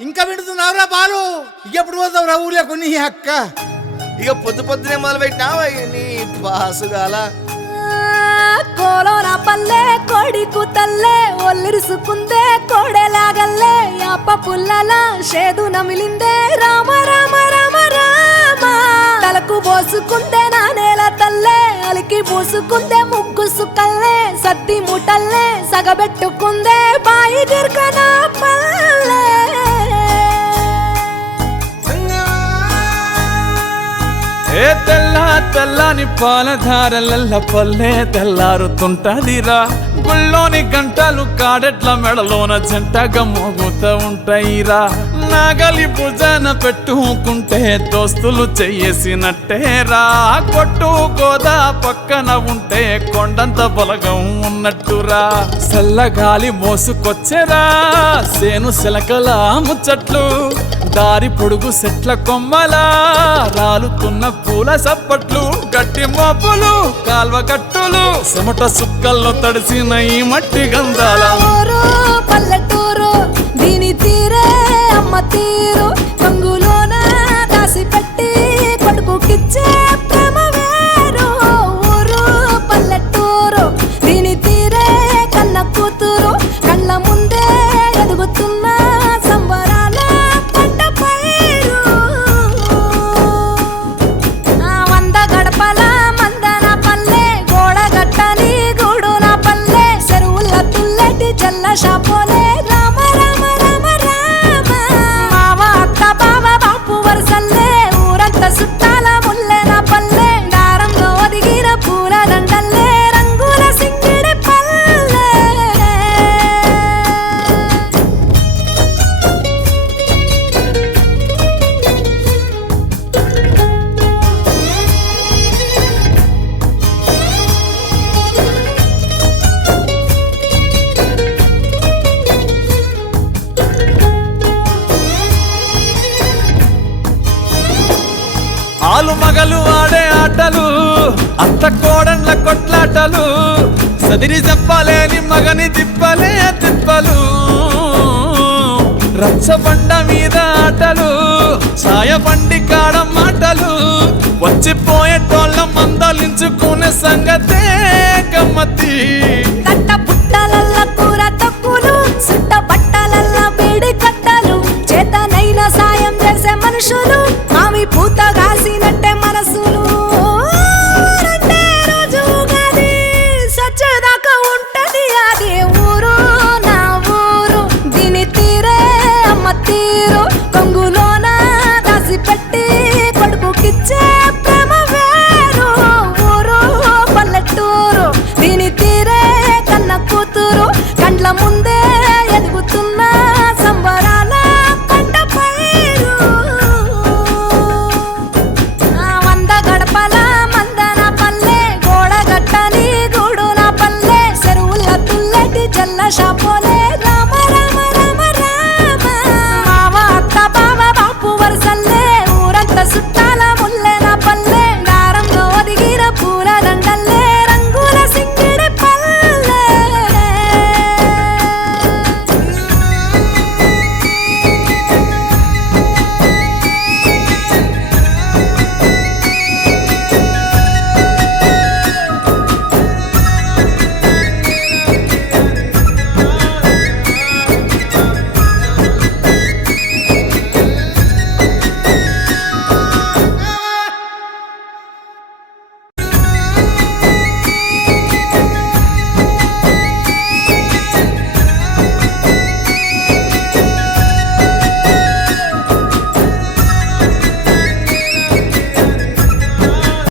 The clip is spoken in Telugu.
ఇంకా వింటున్నావురా బాలు? ఎప్పుడు పోతావురా ఊళ్ళో కొన్ని అక్క? ఇక పొద్దు పొద్దునే మొదలు పెట్టినావా నీ పాసుగాల? కోలోన పల్లె కోడి కూతల్లే ఒల్లిరుసుకుందే కోడెలాగల్లే యాప పుల్లల షేదు నమిలిందే రామ రామ రామ రామ తలకు పోసుకుందే నా నేల తల్లే అలికి పూసుకుందే ముగ్గు సుక్కల్లే సత్తి ముటల్లే సగబెట్టుకుందే బాయి గిర్కన పల్లె ఏ తెల్ల తెల్లని పాలధారలల్ల పల్లె తెల్లారుతుంటదిరా గుళ్ళోని గంటలు కాడెట్ల మెడలోన జంటగా మోగుతూ ఉంటాయిరా నాగలి భుజాన పెట్టుకుంటే దోస్తులు చెయ్యేసినట్టేరా కొట్టు గోదా పక్కన ఉంటే కొండంత బలగం ఉన్నట్టురా చల్లగాలి మోసుకొచ్చెరా సేను శిలకల ముచ్చట్లు దారి పొడుగు సెట్ల కొమ్మలా రాలుతున్న పూల సప్పట్లు గట్టి మోపులు కాల్వ కట్టులు చెమట సుక్కల్లో తడిసిన ఈ మట్టి గంధాల పల్లెటూరు దీని తీరే అమ్మ తీరు కంగులోన దాసి పెట్టి కొడుకుకిచ్చే ప్రేమ వేరు ఊరు పల్లెటూరు దీని తీరే కన్న కూతురు కళ్ళ ముందే ఎదుగుతున్న సంబరాల పంట పైరు వంద గడపల మందన పల్లె గోడ గట్టని గూడున పల్లె చెరువుల తుల్లటి జల్ల షాపోలే రామ రామ రామ రామ మావ అత్త బావ బాపు వరసల్లే ఊరంత సుట్టాల ముల్లెన పల్లె దారంలో ఒదిగిన పూల దండల్లే రంగుల సింగిడి పల్లె ఆలు మగలు ఆడే ఆటలు అత్త కోడన్ల కొట్లాటలు సదిరి చెప్పలేని మగని తిప్పలే తిప్పలు రచ్చబండ మీద ఆటలు ఛాయబండి కాడ మాటలు వచ్చిపోయేటోళ్ళ మందలించుకునే సంగతే గమ్మతి